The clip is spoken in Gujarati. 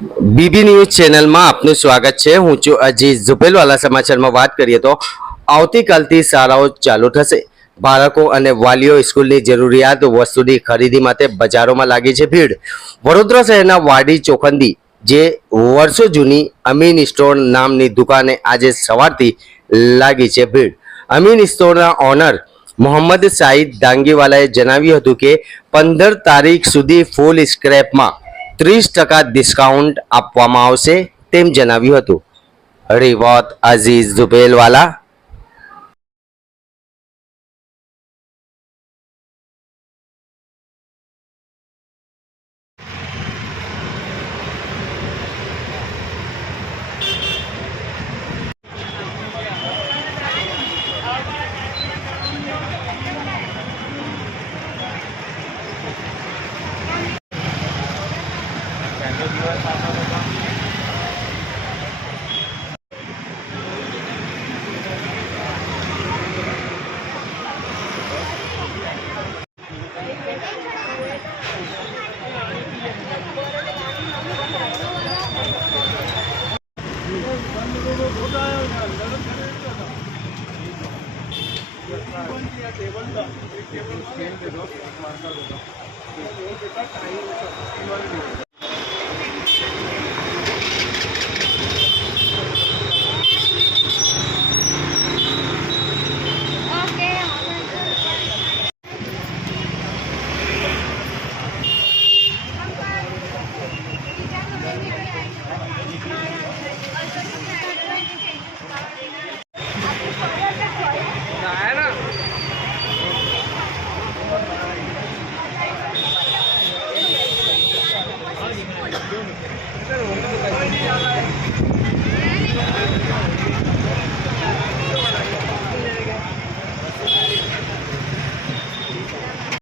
બીબી ન્યૂઝ ચેનલમાં આપનું સ્વાગત છે। હું છું અજીત ઝુપેલવાલા। સમાચારમાં વાત કરીએ તો આવતીકાલથી શાળાઓ ચાલુ થશે। બાળકો અને વાલીઓ સ્કૂલની જરૂરિયાત વસ્તુની ખરીદી માટે બજારોમાં લાગી છે ભીડ। વડોદરા શહેરના વાડી ચોખંદી જે વર્ષો જૂની અમીન સ્ટોર નામની દુકાને આજે સવારથી લાગી છે ભીડ। અમીન સ્ટોરના ઓનર મોહમ્મદ સાઈદ દાંગીવાલાએ જણાવ્યું હતું કે 15 તારીખ સુધી ફૂલ સ્ક્રેપમાં 30% ડિસ્કાઉન્ટ આપવામાં આવશે તેમ જણાવ્યું હતું। રિપોર્ટ અઝીઝ ઝુબેલવાલા।